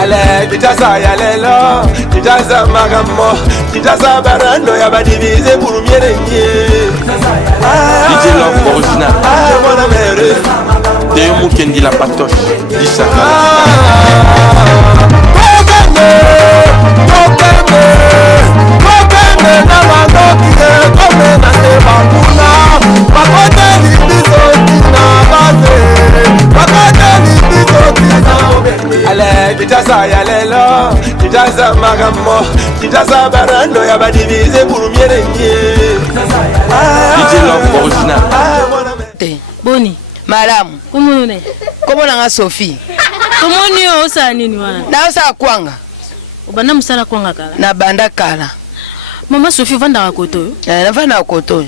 Ale kitasa ya lelo, kitasa magamo, kitasa barando ya badivize pour mierenye. DJ Love original. Mon mère. Théo Mukendi la patoche. Disaka. Ale kitasa ya lelo, kitasa magamo, kitasa barando ya badivize pour mierenye. DJ Love original. Boni Malamu kumunune komona nga Sophie komoni osa nini wana na osa kwanga obanda musala kwanga kala na banda kala Mama Sophie vanda koto na vanda koto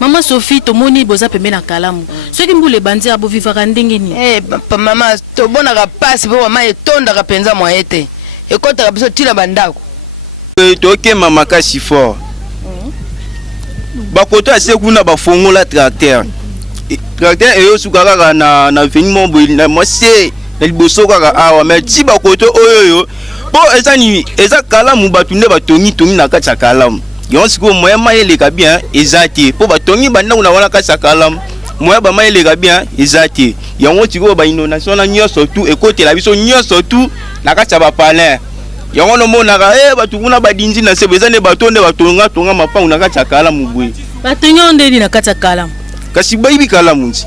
Mama Sophie tomoni boza pembe na kalamu soki mbule bandi abo vivaka ndenge ni mama to bona ka passe po mama etonda ka penza moyete ekota ka biso tila bandako toke mama ka sifor bakoto asekuna bafongola tracteur tracteur eyo sukaka na venimo boy na mose na liboso kaka awa mais ti bakoto oyoyo po eza kalamu batunde batongi na kati ya kalamu yon siko moya mayeleka bien ezati po batongi banda kuna wana kati ya kalamu moya ba mayeleka bien ezati yango siko ba inondation na nyoso tout ekotela biso nyoso tout na kati ya ba palais yango no monaka batu kuna badinzi na sebo ezane batonde batonga mapangu na kati ya kalamu boy batonyo ndeni na kati ya kalamu kasi bayibi kalamu nzi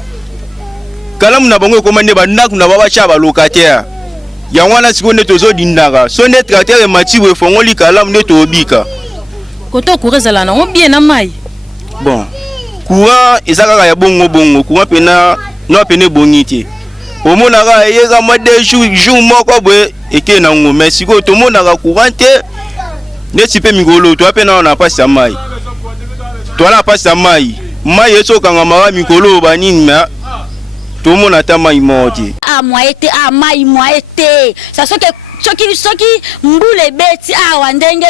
kalamu na bango ekomande bandaku na babacha balocataire yango wana siko nde tozodindaka so nde tracteur emati boye efongoli kalamu nde toobika koto okurezala nango bien na mai bon courant eza kaka ya bongo courant pena no pene ebongi te omonaka eyeka mwa de jour moko boye eke nango mais sikoyo tomonaka courant te neti mpe mikolo toa mpe nao na pasi ya mai toa na pasi ya mai esokanga mawa mikolo banini me tomona ta mai moko te mai moyete sa soki mbule beti awa ndenge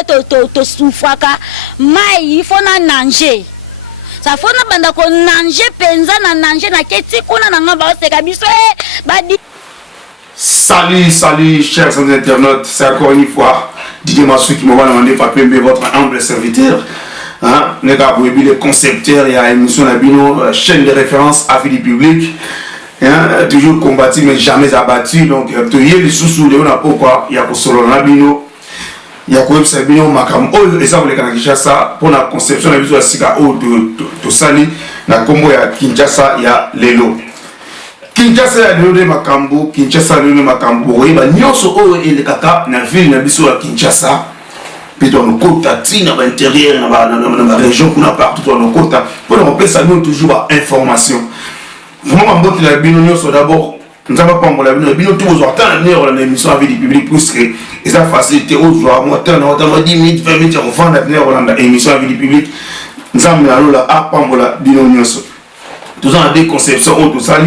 tosufaka mai ifona nanger ça faut na banda ko nanger penza na nanger na keti kuna na ngaba oseka biso badi. Salut chers internautes, c'est encore une fois Didier Massou qui m'a demandé Papembe, votre humble serviteur. Hein, le concepteur, il y a une émission Nabino, chaîne de référence à vie du public. Hein, toujours combattu mais jamais abattu. Donc, il y a des sous-sous, il y a pourquoi il y a pour solo Nabino. Il y a quoi ça bino makam oh et ça vous les canadiens ça pour la conception la vision à sika oh de sali na combo ya Kinshasa il y a lelo Kinshasa ya lelo makambo Kinshasa lelo makambo et ba nyonso oh et le kaka na ville na biso ya Kinshasa puis dans le côté tina ba intérieur na région kuna partout dans le côté pour on peut ça nous toujours information vraiment mbote la bino nyonso d'abord nous avons pas la bino tout aux temps na émission à vie du public plus que et ça facilite aux joueurs moi tant 10 minutes 20 minutes on vend la émission à vie du public nous avons là à pambola bino nyonso tous en des conceptions au tout ça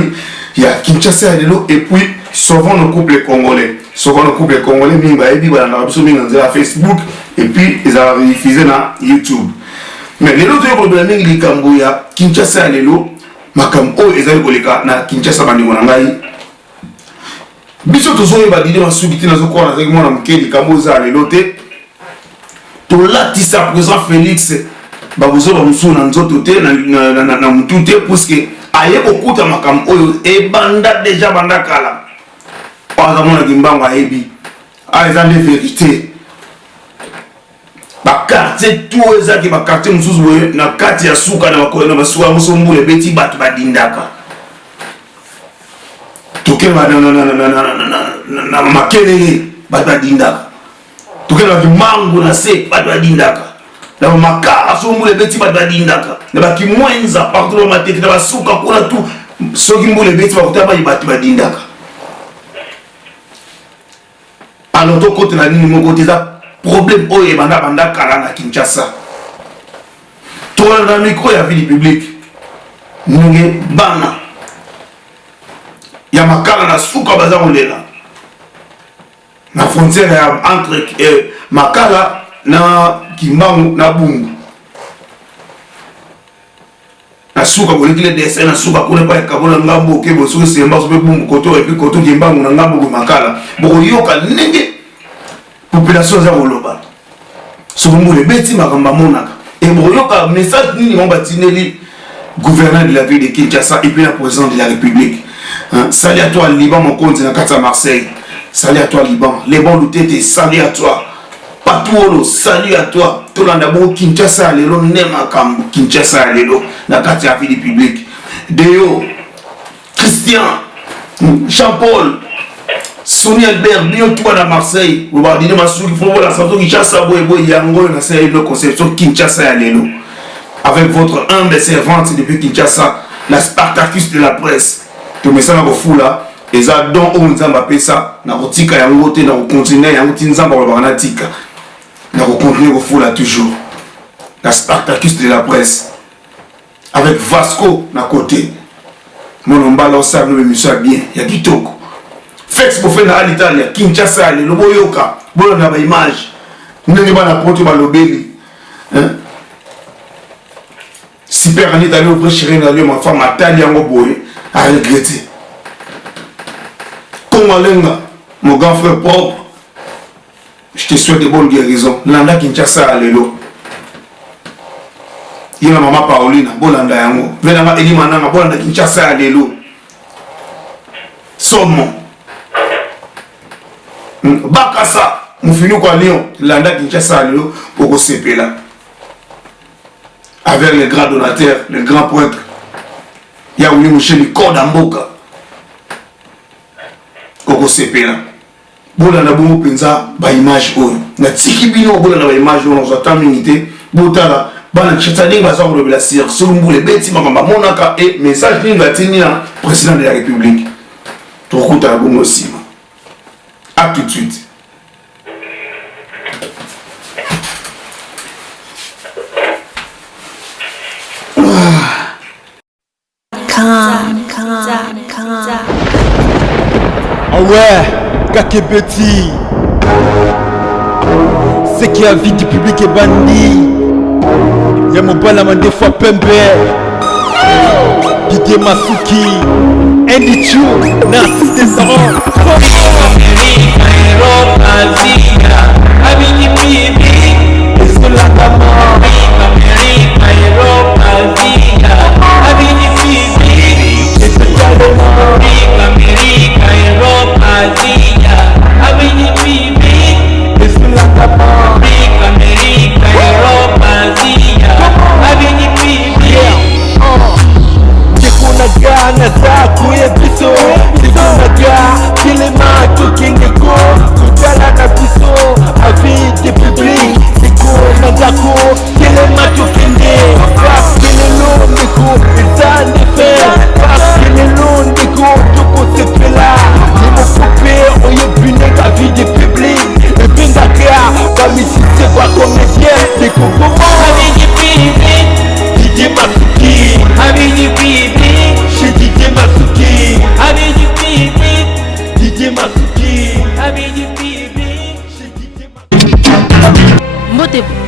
il y a Kinshasa et puis souvent nos couples congolais minga et puis voilà na biso minga sur Facebook et puis ils ont diffusé na YouTube mais les autres problèmes les Kamboya Kinshasa lelo makambo ezali koleka na Kinshasa bandingo na ngai biso tozoye badide masukiti na zokona na zekimo na mukeli kamboza lelote to latisa présent Félix babuzo ba musu na nzoto te na mutu te puisque aye kokuta makambo oyo ebanda déjà banda kala pa mona kimbango ayebi eza de vérité ba quartier tout ezaki ba quartier mususu boye na kati ya suka na bakona basuka musombule beti batu badindaka tukema na makele badindaka tukema kimangu na se badindaka na makala sombule beti badindaka na bakimwenza partout na matete na basuka kuna tu soki mbule beti bakutaba badindaka alors to kote na nini moko teza problème oye banda kala na Kinshasa to na micro ya vie publique nge bana ya makala na suka baza kolela na frontière ya entre makala na kimbangu na bungu Nasuka ko likile dessin nasuka ko ne pa kabona ngambo ke bo suka semba so be bumbu koto et puis koto jemba nguna ngambo ko makala bo yoka nenge population za koloba so mbule beti makamba monaka et bo yoka message nini mo batineli gouverneur de la ville de Kinshasa et puis le président de la République. Salut à toi Liban, mon compte dans Kata Marseille. Salut à toi Liban. Les bons loutés, salut à toi. Patouolo, salut à toi. Tout le monde Kinshasa, les lots, Nema Kambo, Kinshasa, les lots, dans Kata ville publique. Deo, Christian, Jean-Paul, Sonny Albert, Bio, toi dans Marseille. Vous voyez, il faut voir la santé Kinshasa, Boy, Yango, la série de conception Kinshasa, les lots. Avec votre humble servante depuis Kinshasa, la Spartacus de la presse. Tout le message est là. Et ça, donc, on a fait ça. On a continué à continuer à continuer à continuer là toujours. La Spartacus de la presse. Avec Vasco à côté. Mon nom balance ça, nous sommes bien. Il y a Kitoko. Fex pour faire dans l'Italie, Kinshasa, le Boyoka. Bon, on a une image. Nous n'avons pas la porte de l'Obéli. Super Anita allait au chéri d'aller ma femme a taillé en boy à regretter. Kongalenga, mon grand frère propre, je te souhaite de bonnes guérisons. Landa Kinshasa alelo. Yena maman Pauline, bolanda yango. Venanga Elimananga, bolanda Kinshasa alelo. Somme. Bakasa, mon fini quoi Lyon, Landa Kinshasa alelo pour qu'on s'épelle. Avec les grands donateurs, les grands poètes. Il y a eu Michel Code Amboka. Koko Sepela. Bola na bongo penza ba image oyo. Na tiki bino bola na ba image oyo on attend minute. Botala bana chatani ba za ko la sir solumbule beti makamba monaka et message ni ngatini na président de la République. Tokuta la bongo sima. À tout de suite. Ah ouais, Kakebeti. C'est qui a vie du public est bandit. Y'a mon balaman des fois Pembe. Didier Masuki. Andy Chou, Narcisse des Sarons.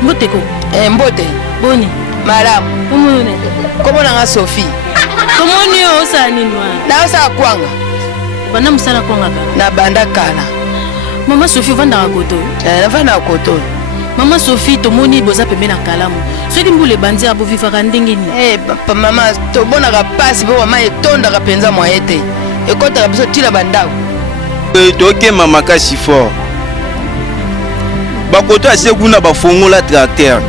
Mboteko. Mbote. Boni. Madame. Comment on a Sophie? Comment on a ça ninwa? Na ça kwanga. Bana musala kwanga ka. Na banda kana. Maman Sophie vanda koto. Na vanda koto. Maman Sophie tomoni boza pembe na kalamu. Soki mbule bandi abo vivaka ndenge ni. Papa maman to bona ka passe bo mama etonda ka penza moyete. Ekota ka biso tila bandako. Toke mama kasi fort. Bakoto ase kuna bafongola tracteur.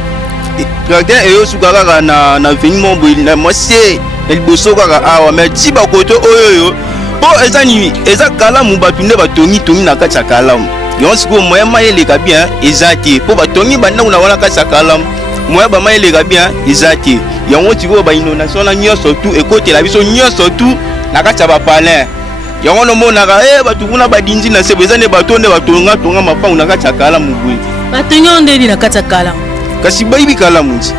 Tracteur eyo sukaka na venimo boy na mwase liboso kaka awa mais ti bakoto oyoyo po eza kalamu batunde batongi na kati ya kalamu. Yon siko moya mayeleka bien ezati po batongi banda kuna wana kati ya kalamu. Moya ba mayeleka bien ezati. Yango tiko ba inondation na nyoso tu ekotela biso nyoso tu na kati ya ba palais. Yango no mona ka batu kuna badinzi na sebo ezane batonde batonga mapangu na kati ya kalamu boy. Batonyo ndeli na kati ya kalamu. Kasi bayibi kalamu nti.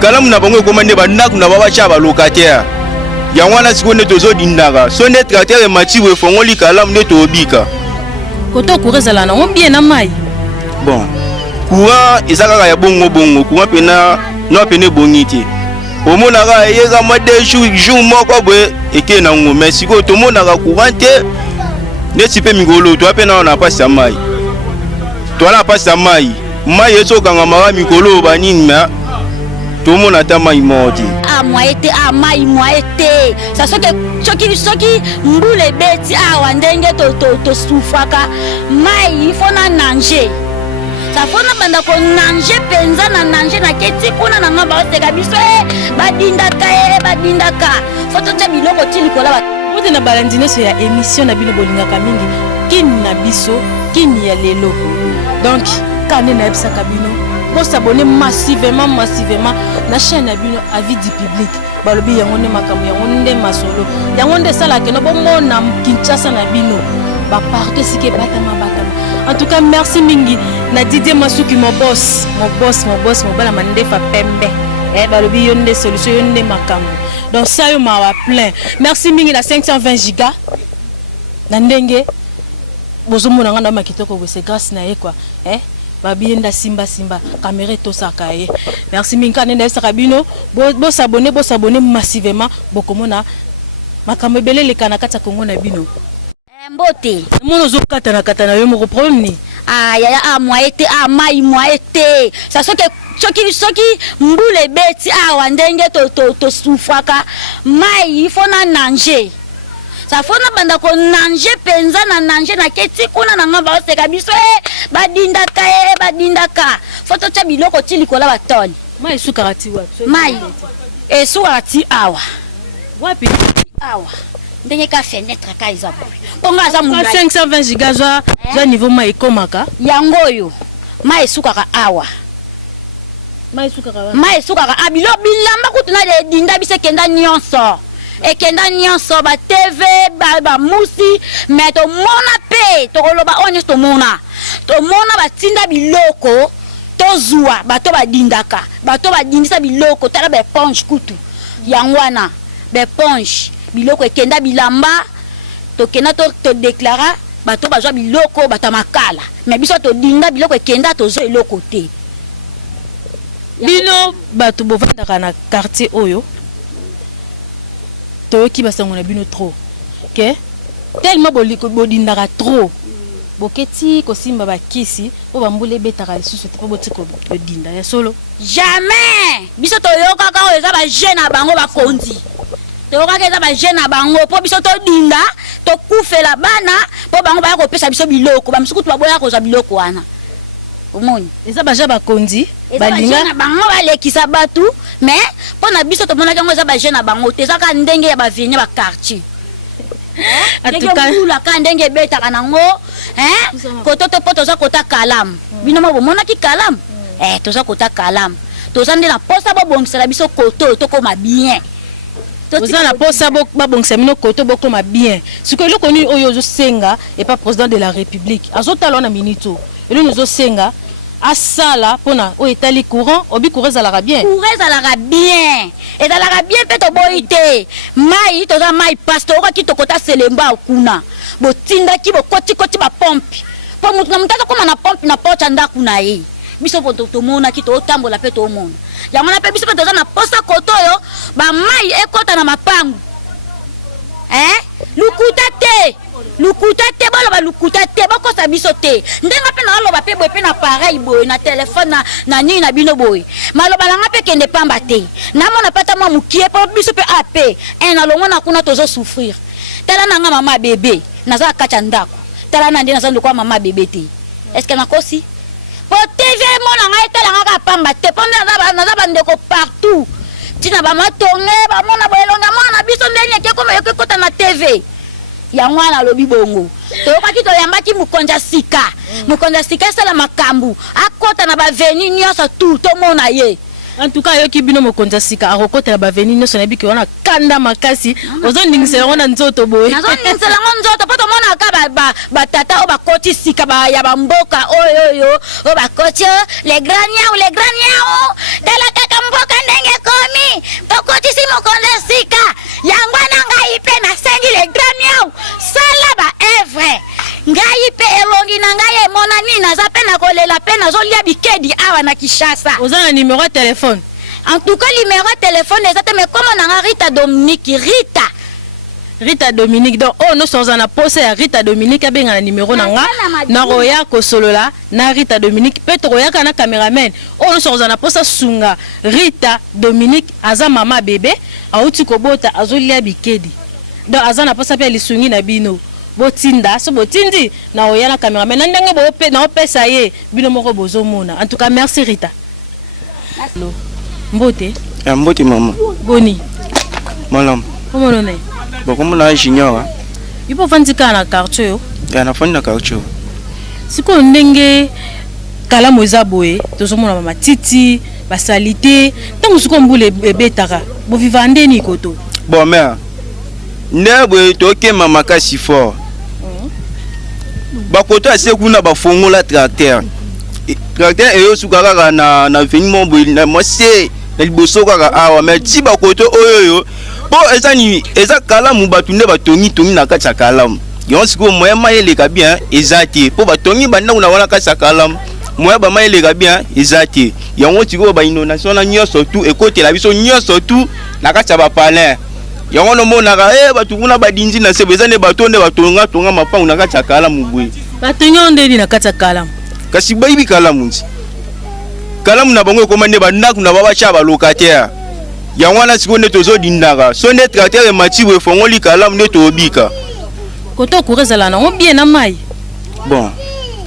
Kalamu na bango ekomande bandaku na babacha ba locataire. Yango wana sikonde tozo dindaka. Sonde tracteur mati we fongoli kalamu nde to obika. Koto kurezala na bien na mai. Bon. Courant ezaka ya bongo. Courant pena no pene bongiti. omonaka eyeka mwa 2 jours moko boye eke nango mais sikoyo tomonaka courant te neti mpe mikolo toa mpe nao na pasi ya mai toa na pasi ya mai mai esokangama mikolo banini me tomona ata mai moko te amwaye te amai mwaye te sa soki mbula ebeti awa ndenge tosufaka mai ifo na nanger sa fona banda ko nanger penza na nanger na keti kuna na nga baoteka biso badindaka foto tya biloko ti likola ote na balandi nyonso ya émission na bino bolingaka mingi kini na biso kini ya lelo donc kande nayebisaka bino bosabone massivement na chaîne na bino avis du public balobi yango nde makambo yango nde masolo yango nde esalaka no bomona Kinshasa na bino bapartout esika ebatama. En tout cas, merci mingi na Didier Masuki, mon boss, mobala mandefa pembe. Balobi yonde solution yonde makambo. Donc ça yo ma plein. Merci mingi na 520 giga. Na ndenge bozomona ngana makitoko c'est grâce na ye quoi. Babienda simba caméra to sakaye. Merci mingi kanenda sakabino bo s'abonner massivement bokomona makambo belé le kanakata Kongo na bino. Mbote mono zo katana yo moko problème ni yaya amwaye te amai mwaye te sa soki mbula ebeti awa ndenge tosufaka mai ifo na nanger sa fona banda ko nanger penza na nanger na keti kuna na nga baoseka biso badindaka foto tya biloko ti likola batoni mai esukaka ti wapi mai esukaka ti awa wapi awa ndenge ka fenêtre ka izapo ponga za mu 520 giga za niveau mai ekomaka yango yo mai esukaka awa mai esukaka abilo bilamba kutuna de dinda bise kenda nyonso ba TV ba musi mais to mona pe to koloba onye to mona batinda biloko to zuwa bato badindisa biloko tala ba éponge kutu yangwana ba éponge biloko ekenda bilamba tokenda to déclara bato bazwa biloko batamakala mais biso to dinga biloko ekenda tozo eloko te bino bato bovandaka na quartier oyo toyoki basango na bino trop ke tellement bodindaka trop boketi kosimba bakisi po bambula ebetaka lisusu te po boti kodinda ya solo jamais biso toyokaka oyo eza bajeune na bango bakonzi toyokaka eza bajeune na bango po biso todinda tokufela bana po bango baya kopesa biso biloko bamisuku tubaboya kozwa biloko wana omoni eza baja bakonzi balinga na bango balekisa batu mais po na biso tomonaki yango eza bajeune na bango te ezaka ndenge ya bavenie baquartier ka ndenge ebetaka nango kototo po toza kota kalamu bino mo bomonaki kalamu toza kota kalamu toza nde na posa bobongisela biso koto tokoma bien toza na posa babongisa bino koto bokoma bien sikoyo eloko nini oyo ozosenga epa président de la république azotala wana minito eloko ozosenga asala pona o etali courant obi courant ezalaka bien pe toboyi te mai toza mai pasto okaki tokota selemba kuna botindaki bokoti bapompe po mutu na mutu azokoma na pompe na porte ya ndako na ye biso po tomonaki totambola mpe tomona yango na mpe biso mpe toza na posa koto oyo bamai ekota na mapangu lukuta te baloba lukuta te bokosa biso te ndenga mpe na aloba mpe boye mpe na pareil boye na telefone na nini na bino boye maloba nanga mpe kende pamba te namona pata mwa mokie po biso mpe ape nalongo na kuna tozosouffrir tala nanga mama bebe naza kati ya ndako tala na nde naza ndokwa mama bebe te estce nakosi po tv mona ngai tala nga pamba te po naza bandeko partout tina bamatonge bamona boyelonga mwana biso ndeni ekekoma yokekota na tv yango wana lobi bongo toyokaki toyambaki mokonzi ya sika esala makambo akota na baveni nyonso tu tomona ye en tout cas yoki bino mokonzi ya sika akokotela baveni nyonso nayebi ke wana kanda makasi ozondingisela yango na nzoto boye nazondingisela yango nzoto mpo tomonaka batata oyo bakoti sika ya bamboka oyo bakoti le grand niau tala kaka mboka ndenge komi tokotisi mokonzi ya sika yango wana ngai mpe nasengi le grand niau sala baevre ngai mpe elongi na ngai emona nini naza mpe nakolela mpe nazolia bikedi awa na Kinshasa oza na numero ya telefone En tout cas, numéro de téléphone, mais comment on a Rita Dominique, Rita Dominique, donc, oh, nous sommes en posé à Rita Dominique, avec un numéro nanga, na roya ko solola, na Rita Dominique, peut-être roya kana caméraman, oh, nous sommes en posé sunga, Rita Dominique, aza mama bébé, a uti kobota, azolia bikedi, donc aza na posé pe lisungi na bino, botinda, so botindi, na roya na caméraman, nandenge bo na opesa ye, bino moko bozo mona. En tout cas, merci Rita. Mbote. Mbote maman. Boni. Malam. Comment on est? Bon, comment on a junior? Il faut vendre na quartier. Ya na fond na quartier. Siko ndenge kala moza boye, tozomona mama titi, basalite, tango siko mbule betaka, bo vivande ni koto. Bon mère. Ndebe toke mama kasi fort. Ba koto ase kuna ba fongola tracteur. Tracteur eyo sukaka na venimo boye na mose na liboso kaka awa mais ti ba koto oyoyo. Po eza kalamu batunde batongi na kati ya kalamu. Yon siko moya mayeleka bien ezati. Po batongi banda kuna wana kati ya kalamu. Moya ba mayeleka bien ezati. Yango tiko ba inondation na nyoso tout ekotela biso nyoso tout na kati ya ba palais. Yango no mona ka batu kuna badinzi na se bezane batonde batonga tonga mapangu na kati ya kalamu bwe. Batonyo ndeni na kati ya kalamu. Kasi bayibi kalamu nzi. Kalamu na bango komande bandaku na baba cha ba locataire. Yangwana siko neto zo dindaka. So ne tracteur mati we fongoli kalamu neto obika. Koto kurezala na bien na mai. Bon.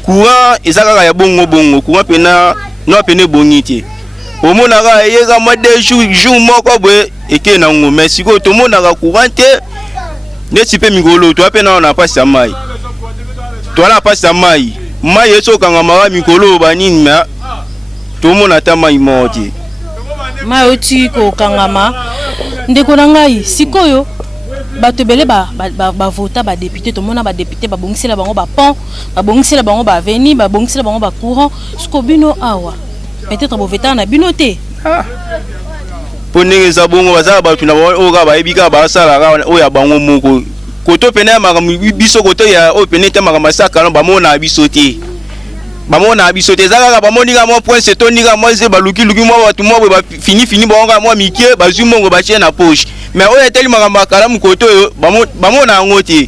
Courant ezaka ya bongo. Courant pena no pene bongiti. Omona ka yega mode jour moko bwe eke na ngo mais siko to mona ka courant te ne tipe migolo to apena na pasi ya mai. To na pasi ya mai. Mai yeso kanga mara mikolo banini ma to mona ta mai moti. Ma oti ko kangama ndeko na ngai sikoyo bato bele ba vota ba député to mona ba député ba bongisela bango ba pont ba bongisela bango ba avenue ba bongisela bango ba courant siko bino awa peut-être bo veta na bino te pone za bongo baza bato na o ga ba ebika ba sala ga o ya bango moko koto pena maka biso koto ya o pene te maka masaka ba mona biso te. Bamona bisote zaka bamoni ka mo point c'est toni ka mo ze baluki luki mo watu mo ba fini bonga mo mikie bazumongo ba chena poche mais o eteli makamba kalamu koto yo bamona ngoti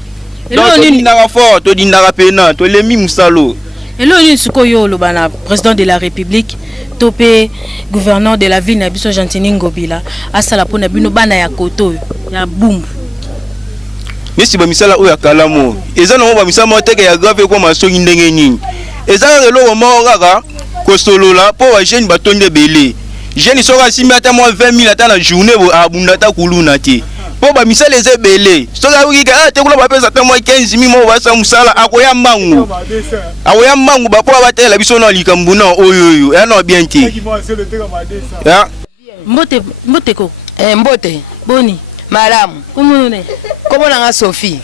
donc ni na fort to dinaka pena to lemi musalo elo ni sikoyo lo bana président de la république topé gouverneur de la ville na biso Gentini Ngobila asala pona bino bana ya koto ya bumbu misi ba misala o ya kalamu eza no ba misala mo teke ya grave ko masongi ndenge nini. Ezaka lelo mo kaka ko solola po wa jeune batonde belé. Jeune soka simbi ata mo 20,000 ata na journée bo abunda ta kuluna te. Po ba misala eze belé. Soka wiki ka te kula ba pesa ta mo 15,000 mo ba sa musala akoya mbangu. Akoya mbangu ba po ba tela biso na likambuna oyoyo. Ya no bien te. Ya. Mbote ko. Mbote. Boni. Malamu. Komone. Komona nga Sophie.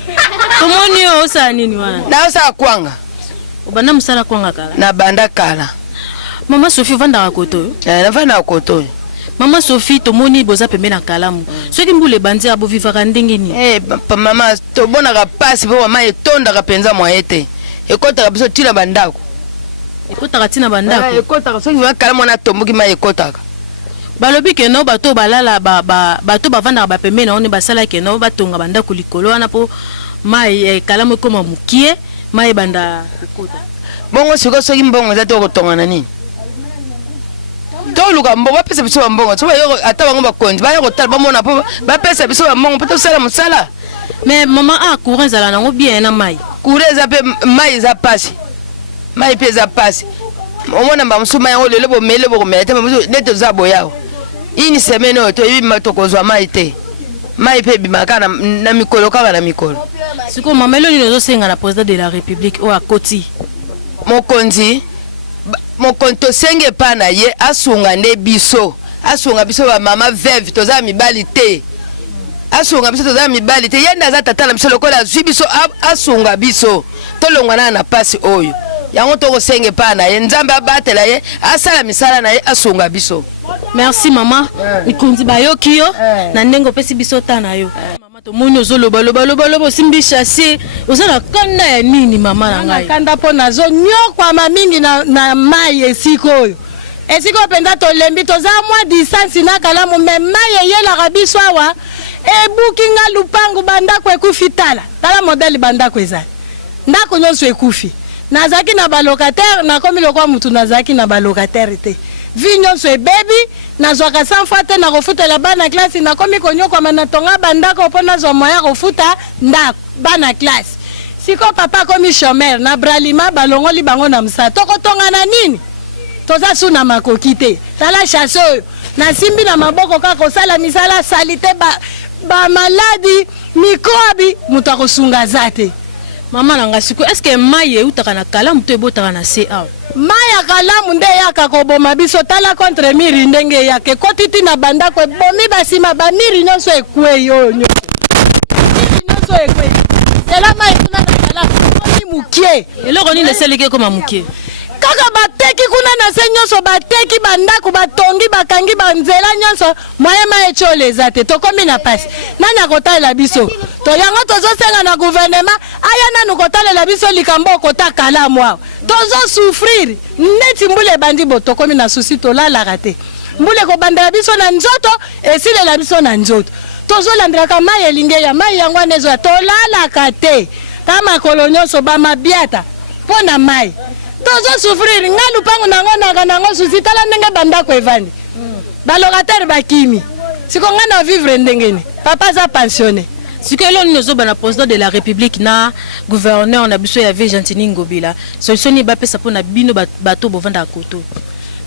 Komoni o sa nini wana? Na sa kwanga. Obana musala kwanga kala. Na banda kala. Mama Sophie vanda koto. Na vanda koto. Mama Sophie tomoni boza pembe na kalamu. Soki mbule bandi abo vivaka ndenge ni. Mama to bona ka passe bo mama etonda ka penza moyete. Ekota ka biso tina bandako. Ekota ka tina bandako. Ekota ka soki va kalamu na tomboki ma ekota ka. Balobi ke no bato balala bato bavanda ba pembe na oni basala ke no batonga bandako likolo wana po mai kalamu koma mukie. Mai banda ekota. Bongo siko soki mbongo za to kotonga na nini? To luka mbongo ba pesa biso mbongo. So ba yo ata bango ba konzi ba yo kotala ba mona po ba pesa biso mbongo po to sala musala. Mais maman a courant zala nango bien na mai. Courant za pe mai za passe. Mai pe za passe. Omona ba musuma yango lelo bo mele bo mele neto za boyao. Ini semaine to yibi matokozwa mai te. Mai pe bimaka na mikolo kaka na mikolo. Siko mamelo ni nozo senga na président de la république o akoti. Mokonto senge pa na ye asunga nde biso. Asunga biso ba mama veuve toza mibali te. Asunga biso toza mibali te. Yenda za tata la biso lokola zwi biso asunga biso. Tolongwana na pasi oyo. Yango to senge pa na ye nzambe abatela ye asala misala na ye asunga biso. Merci maman. Ikondi bayoki yo na ndengo pesi biso tana yo. Mama to moni ozoloba simbi chasser. Ozala kanda ya nini mama na ngai? Kanda po nazo nyokwa mamingi na mai esiko oyo. esiko penza tolembi toza mwa distance na kalamu mema yeyelaka biso awa ebuki nga lupangu bandako ekufi tala modele bandako ezali ndako nyonso ekufi nazaki na balocataire nakomi lokwa mutu nazaki na balocataire te vi nyonso ebebi nazwaka 100 fois te nakofutela bana klasi nakomi konyokwama na tonga bandako mpo nazwa moya kofuta ndako bana klasi siko papa akomi chômeur na bralima balongoli bango na msala tokotonga na nini toza su na makoki te tala chasse oyo nasimbi na maboko kaka kosala misala sali te bamaladi mikobi moto akosunga za te. Mama nanga siku est-ce que mai eutaka na kalamu to ebotaka na se awa mai ya kalamu nde yaka koboma biso tala contre miri ndenge yake kotiti na bandako ebomi basima bamiri nyonso ekwe yo nyonso ekwe ela mai kuna na kalamu oni mukie eloko nini eseliki koma mukie kaka bateki kuna na se nyonso bateki bandako batongi bakangi banzela nyonso moye mai echole eza te tokomi na pasi nani akotalela biso to yango tozosenga na gouvernement aya nanu kotalela biso likambo kota kalamu awa tozo souffrir neti mbule bandi bo tokomi na susi tolalaka te mbule kobandela biso na nzoto esilela biso na nzoto tozolandelaka mai elinge ya mai yango wana ezoya tolalaka te ta makolo nyonso bamabiata mpo na mai tozo souffrir nga lupangu nango naka nango susi tala ndenge bandako evandi balocataire bakimi siko nga na vivre ndengene papa aza pensionné siko elo nini ozobana président de la république na gouverneur na biso ya vie Gentili Ngobila solution ni bapesa mpona bino bato bovanda koto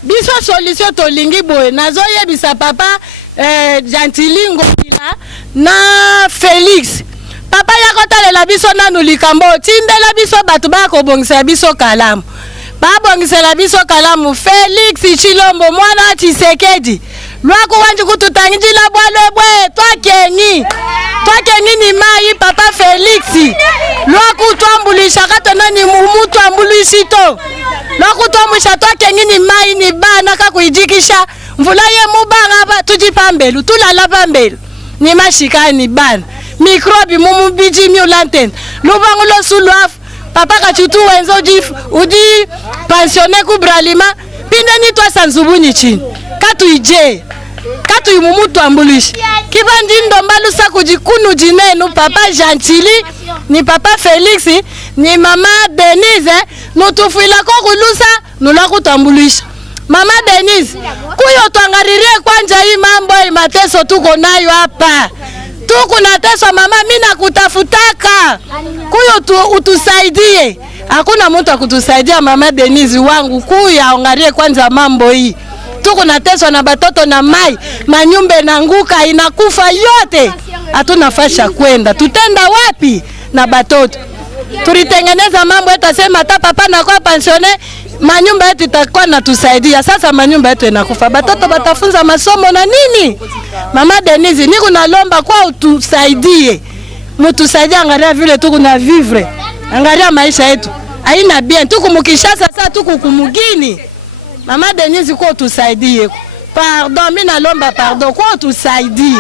biso solution tolingi boye nazoyebisa papa Gentili Ngobila na Félix papa yakotalela biso nanu likambo tindela biso bato bakobongisa biso kalamu babongisela biso kalamu Félix Chilombo mwana Tshisekedi lwako wanji kututangijila bwalwe twakengi ni mai papa Félix lwako twambulisha katona ni mutu ambulisi to lwako twambulisha twakengi ni mai ni bana kakuijikisha mvula ye mubanga ba tujipambelu tulala pambelu ni mashika ni bana mikrobi mumu biji miulantene lubangu lo sulwafu papa kachutu wenzo udi pensionné kubralima pindeni twa sanzubuni chini katu imumutu ambulishi kibandi ndombalu sakujikunu jinenu papa Gentili ni papa Félix ni mama Denise nutufuila kokulusa nulakutambulisha mama Denise kuyo tuangaririe kwanja hii mambo mateso tuko nayo hapa tuku nateswa mama mina kutafutaka kuyo utusaidie hakuna mtu akutusaidia mama Denise wangu kuya angarie kwanza mambo hii tuku nateswa na batoto na mai manyumbe na nguka inakufa yote hatuna fasha kwenda tutenda wapi na batoto tulitengeneza mambo yetu asema hata papa na kwa pensionné manyumba yetu itakuwa natusaidia sasa manyumba yetu inakufa batoto batafunza masomo na nini mama Denise niko nalomba kwa utusaidie mutusaidie angalia vile tuko na vivre angalia maisha yetu haina bien tuko mukishasa sasa tuko kumugini mama Denise kwa utusaidie pardon mimi nalomba pardon kwa utusaidie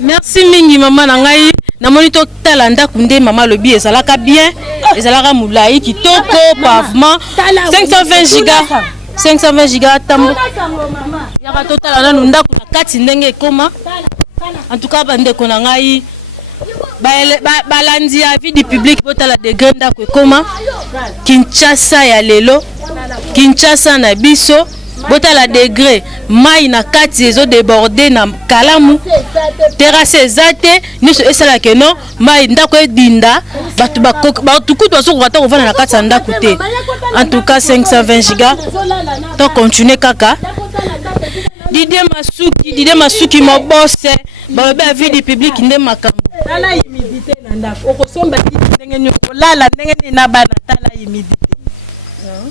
merci mingi mama nangai na monito talanda kunde mama lobi ezalaka bien ezalaka mulai kitoko pavement 520 giga tambo yaka total na ndako na kati ndenge koma en tout cas bande kona ngai balandi ya vie du public botala de granda ko koma Kinshasa ya lelo Kinshasa na biso botala degré mai na kati ezo déborder na kalamu terrasse ezate niso esala ke non mai ndako edinda batu kutu basoko kovana na kati ya ndako te en tout cas 520 giga to continuer kaka Didier Masuki mobose babe a vie du public nde makambo tala humidité na ndako okosomba ndenge nyokolala ndenge na bana tala humidité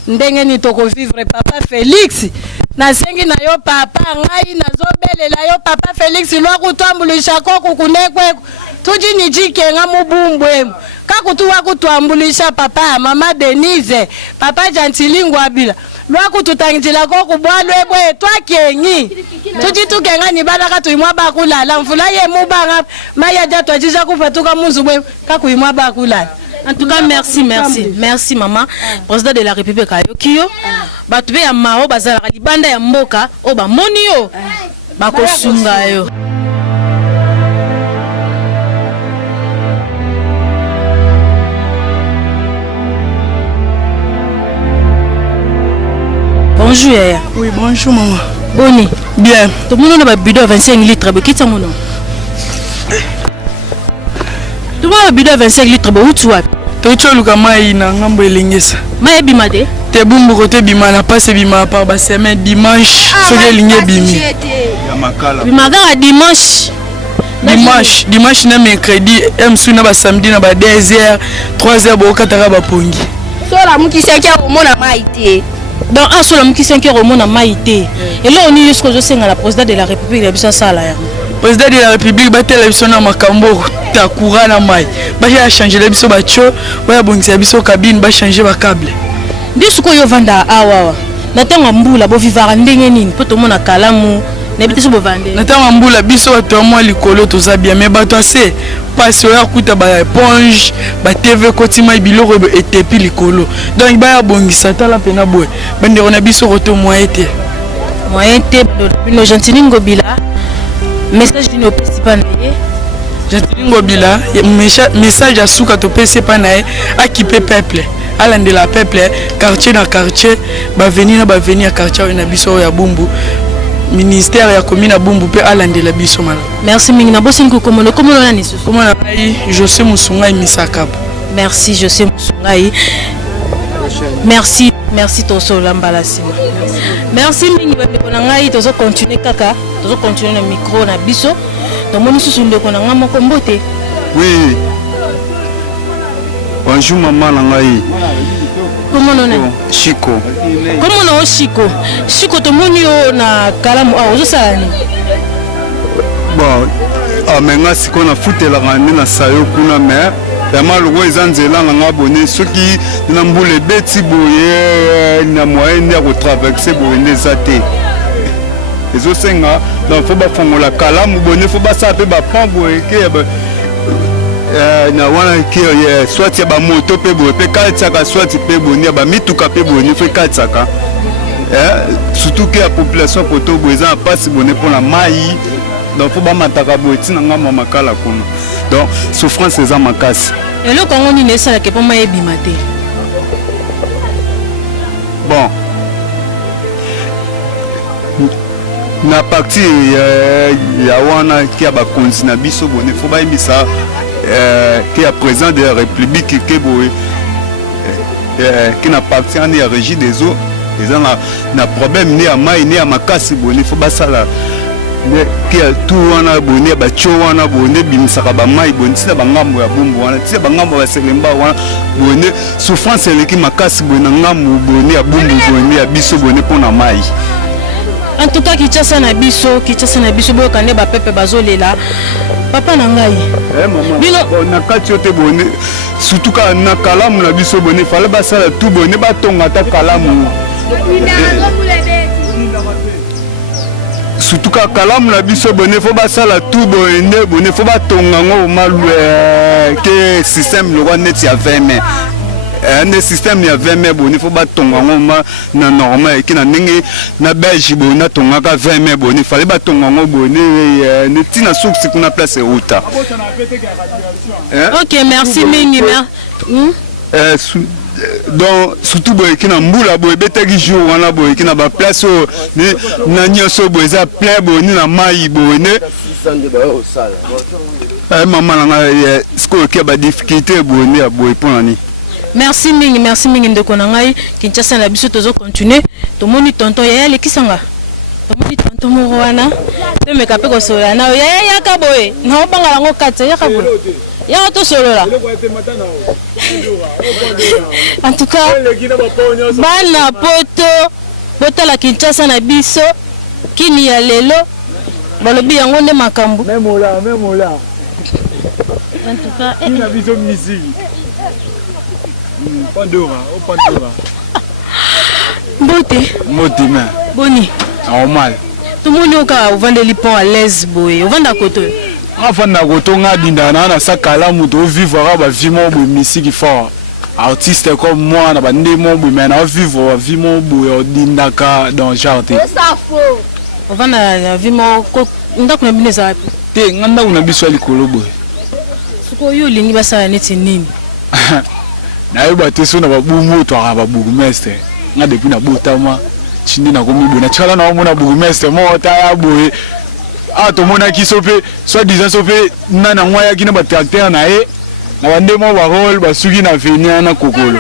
ndenge ni toko vivre papa Félix na sengi na yo papa ngai nazobelela yo papa Félix lwaku twambulisha koko kunekwe tuji nijikenga mubumbwe kakutu waku twambulisha papa mama Denise papa Gentili Ngobila lwaku tutangitila koko bwalwe twakengi tuji tukenga ni bana katu imwa bakulala mvula ye mubanga maya jatwa jija kufatuka muzubwe kaku imwa bakulala En tout cas, merci maman. Président de la République Ayokio. Batube ya mao bazala libanda ya mboka o ba moni yo. Bakosunga yo. Bonjour Yaya. Oui, bonjour maman. Boni. Bien. Tout le monde a un bidon à 25 litres. Qui est mon nom? Tout le monde a un bidon à 25 litres. Où tu vas? Tu as lu Kamaï na ngambo elingesa. Maï bimade. Te bumbu côté bima na passe bima par ba semaine dimanche. Soge lingé bimi. Bimaga dimanche. Dimanche na mercredi, emsu na ba samedi na ba 2h, 3h bo kataka ba pongi. So la muki 5h au mona maïté. Donc un seul homme qui 5 heures au monde a maïté. Et là on est jusqu'au jour la président de la République la bisa sala ya. Président de la République ba télévision na makambo ta courant na mai. Ba ya changer la biso ba cho, ba ya bongisa biso cabine ba changer ba câble. Ndisuko yo vanda awa. Na tanga mbula bo vivara ndenge nini po to mona kalamu. Na bitiso bo vande. Na tanga mbula biso ba to mo likolo to za bien mais ba to assez parce que ya kuta ba éponge ba TV kotima biloko etepi likolo. Donc ba ya bongisa tala pena boy. Bande on a biso roto moyen te no gentili ngobila message dino pesipa na ye gentili ngobila message asuka to pesipa na ye akipe peuple alande la peuple quartier na quartier ba venir à quartier na biso ya bumbu ministère ya commune na bumbu pe alande la biso mala. Merci mingi na bosinko komono na nisu komona ai José Musungai Misakab. Merci José Musungai. Merci Toso Lambalasima. Merci mingi bande konangai tozo continuer kaka, tozo continuer na micro na biso. To moni susu ndeko na ngamo kombote. Oui. Bonjour maman nangai. Comment on est? Chico. Comment on est Chico? Chico to moni yo na kalamu ozo salani. Bon, amenga siko na futela ngane na sayo kuna mais vraiment logo ezanzela nga abonné ceux qui na mbule beti boye na moyen ya retraverser boye nezate. Ezo senga donc faut ba fongola kalamu bonne faut ba sa pe ba pango ke na wana ki soit ya ba moto pe boye pe kaltsaka soit pe bonne ba mituka pe bonne fait kaltsaka. Surtout que la population koto boza passe bonne pour la maï. Donc faut pas mataka boeti na ngama makala kuna. Donc souffrance eza makasi. Et le Congo ni nesala ke poma ebimate. Bon. Na partie ya wana qui a ba konzina biso bonne faut ba ebisa qui est président de la République qui boye qui n'a partie en ya régie des eaux. Ils ont na problème ni à mai ni à makasi bonne faut ba sala. Qui a tout wana bonne ba cho wana bonne bimisaka ba mai bonne tina bangambo ya bumbu wana tina bangambo ya selemba wana bonne souffrance eleki makasi bonne ngambo bonne ya bumbu bonne ya biso bonne pona mai. En tout cas Kinshasa na biso boyo kande ba pepe bazolela papa na ngai. Maman na kati yote bonne surtout ka na kalamu na biso bonne fallait ba sala tout bonne ba tonga ta kalamu. Surtout ka kalamu na biso bonne faut ba sala tout bonne faut ba tonga ngo malu que système le roi net ya 20 mai. Un système ya 20 mai bonne faut ba tonga ngo na normal qui na ndenge na belge bonne tonga ka 20 mai bonne fallait ba tonga ngo bonne ne tina source kuna place ruta. OK, merci mingi. Donc surtout boy qui na mbula boy betaki jour wana boy qui na ba place na nyoso boy za plein boy ni na mai boy ne maman na sko ki ba difficulté boy ne boy pour ni. Merci mingi ndeko na ngai Kinshasa na biso tozo continuer to moni tonton yaya lekisanga to moni tonton moko wana te meka pe ko sola na yaya ka boy na obanga lango katse ya ka boy ya to solola. En tout cas bana poto la Kinshasa na biso kini ya lelo balobi yango nde makambo memola en tout cas na biso musique Pandora Mbote Boni normal tout le monde ka ovandeli pont à l'aise boy ovanda koto Enfin na kotonga dindana na sakala muto vivre ba vie mo musique fort. Artiste comme moi na bande mo mais na vivre vie mo dindaka dans jardin. C'est ça faux. On va na vie mo ko ndako na bineza wapi? Te nganda una biso likolo boy. Suko yo lingi basala neti nini? Na yo bateso na babumu to aka baburgmestre. Nga depuis na botama chindi na komi bona chala na mona burgmestre mo ta ya boy. Ah to mona ki sope soit disant sope nana ngwa ya kina ba tracteur na e na bande mo ba rôle ba suki na venia na kokolo.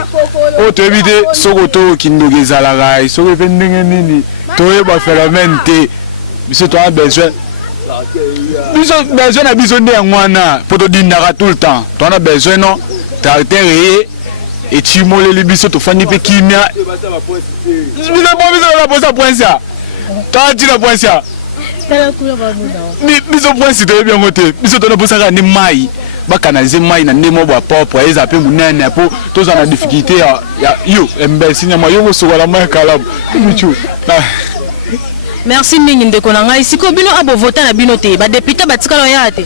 O to ebite sokoto kindogezala gai soko pe ndenge nini to e ba feramente. Biso to a besoin na biso nde ngwana poto dindaka tout le temps. To a besoin non tracteur et chimole les biso to fandi pe kimia. Biso la posa poinsia. Ta ti la poinsia. Biso poinsi to bien ngote. Biso to na posa ka ni mai. Ba canaliser mai na ndemo ba propre eza pe munene po to za na difficulté ya yo mbesi nyama yo so wala mai kala. Bichu. Merci mingi ndeko na ngai siko bino abo voter na bino te ba député batikalo ya te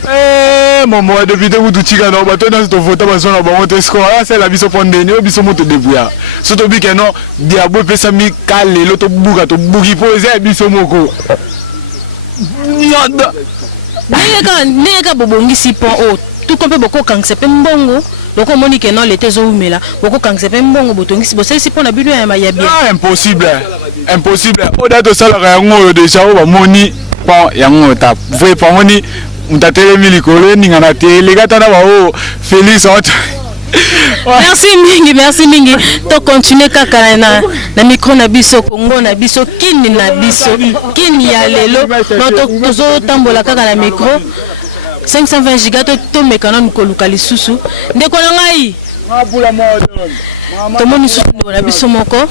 maman wa député vous tika na ba to na to voter ba zona ba moto score là c'est la biso pondeni biso moto debouya surtout bi que non diabo pesa mi kale lo to buka to buki poser biso moko nyoda neka bobongisi pon o tout comme boko kangse pe mbongo loko moni que non l'été zo umela boko kangse pe mbongo botongisi bo sesi pon na bino ya bien impossible oda to sala yango déjà o ba moni pa yango ta vrai pa moni mtatele milikolo ninga na tele gata na ba o Félix merci mingi to continuer kaka na micro na biso Congo na biso kini ya lelo no to zo tambola kaka na micro 520 giga to mekana nkoluka lisusu ndeko na ngai to moni susu ndeko na biso moko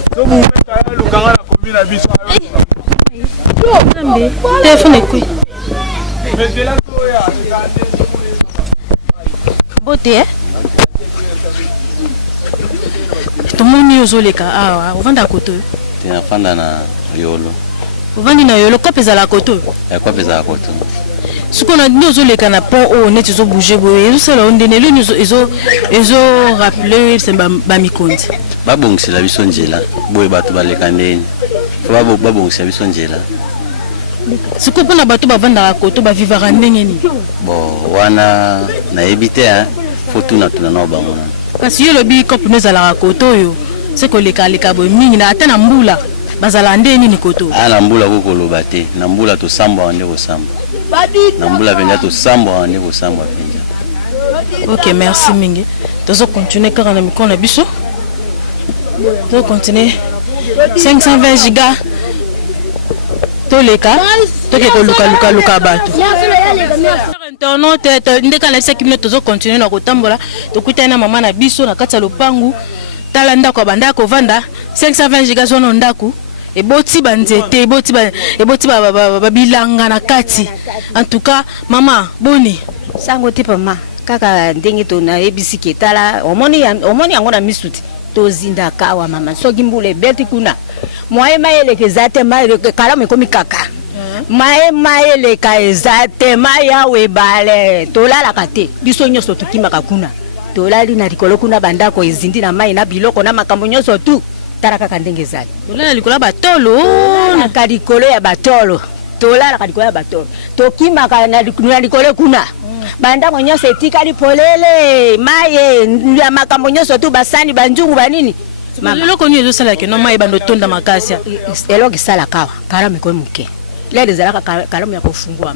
téléphone quoi beauté to moni ozoleka awa ovanda koto tena fanda na yolo ovandi na yolo ko peza la koto ko peza la koto suko na nous ozoleka na pont o neti zo bouger boye ezosala ondene le ezo rappeler c'est ba mikonzi babongisela biso njela boye bato baleka ndeni fo babongisela biso njela suko pona bato bavanda koto ba vivre ndenge ni bon wana na ebite hein faut tuna na bango kasi yo lobi kopo nezala koto yo c'est ko leka boye mingi na ata na mbula bazala ndeni ni koto na mbula kokoloba te na mbula to samba ndeko samba na mbula penja to samba ndeko samba penja. Ok, merci mingi tozo continuer kaka na micro na biso tozo continuer 520 giga toleka toke ko luka bato internaute ndeka na seki minute tozo continuer na kotambola tokuta na mama na biso na kati ya lopangu tala ndako banda ko vanda 520 giga zono ndako eboti banzete eboti babilanga na kati en tout cas mama boni sango tipo ma kaka ndenge to na ebisiki tala omoni yango na misuti tozinda kawa mama soki mbule beti kuna moye mayele kezate mayele kala mekomi kaka mayele ka ezate maya webale tolala kate biso nyoso tukimaka kuna tolali na likolo kuna bandako ezindi na mai na biloko na makambo nyoso tu tala kaka ndenge ezali tolala likolo batolo na kadikolo ya batolo tolala kadikolo ya batolo tokimaka na likolo kuna bandako nyoso etikali polele maye ya makambo nyoso tu basani banjungu banini loko ni ezosala ke no mai bando tonda makasi eloko sala kawa kala meko muke lele zalaka kalamu ya kufungua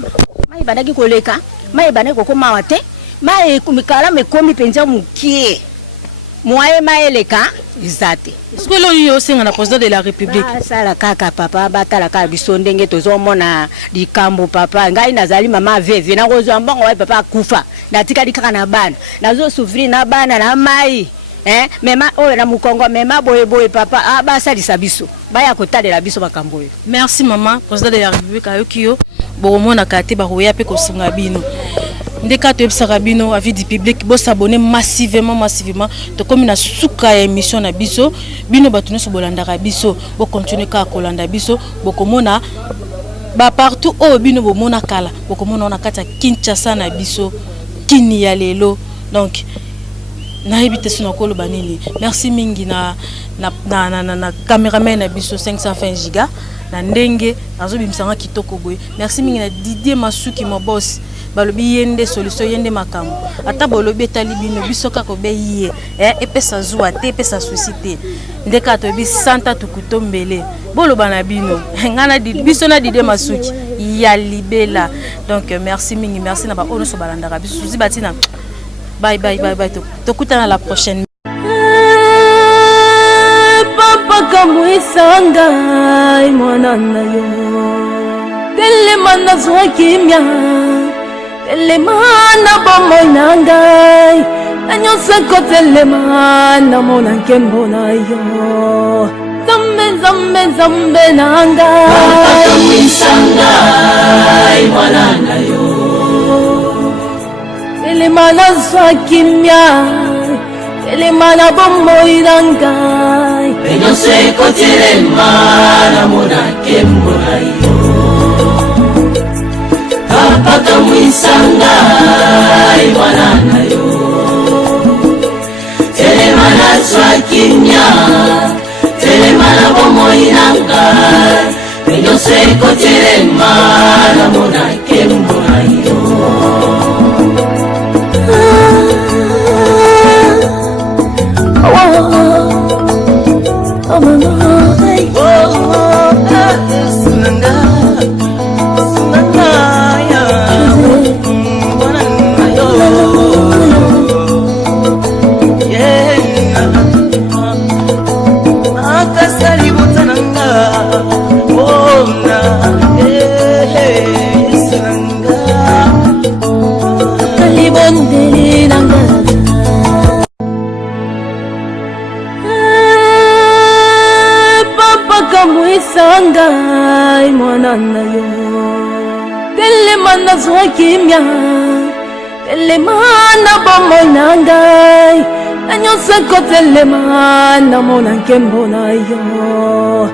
mai bandaki koleka mai bandaki kokoma wate mai kumikala mekomi penja muke moye maeleka izate siko lo yo senga na président de la république sala kaka papa batala ka biso ndenge tozomona likambo papa ngai nazali mama veve na kozwa mbongo wa papa kufa natika dikaka na bana nazo souffrir na bana na mai mema oyo na mukongo mema boye papa basalisa biso baya kotalela biso makambo oyo. Merci maman président de la république ayokio bomona kate ba roya pe kosunga bino ndeka to ebisaka bino avis du public bo s'abonner massivement to comme na suka émission na biso bino bato nyonso bolandaka biso bo continuer ka kolanda biso bo komona ba partout o bino bo mona kala boko mona na kata Kinshasa na biso kini ya lelo. Donc na ebite sino kolo banini. Merci mingi na cameraman na biso 520 giga na ndenge azo bimsanga kitoko boy. Merci mingi na Didier Masuki mo boss balobi yende solution yende makambo ata bolobi etali bino biso kako be yie epesa zuwa te epesa société ndeka to bi santa tukutombele boloba na bino ngana di biso na Didier Masuki ya libela. Donc merci mingi, merci na ba ono so balandaka biso suzi batina. Bye bye bye bye to kutana la prochaine. Papa kamuisanga mwana na yo tele mana zwa kimya telemana bomo nangai anyosa ko telemana mona nkembo na yo zambe nangai papa kamuisanga mwana na yo telemana zwa kimya telemana bomo nangai anyosa ko telemana mona nkembo na yo papa kamuisanga mwana na yo telemana zwa kimya telemana bomo inanga penyo seko telemana mona kembo na yo Sangai mwana na yo telemana zwa kimya telemana bomo nangai anyosa ko telemana mona nkembo na yo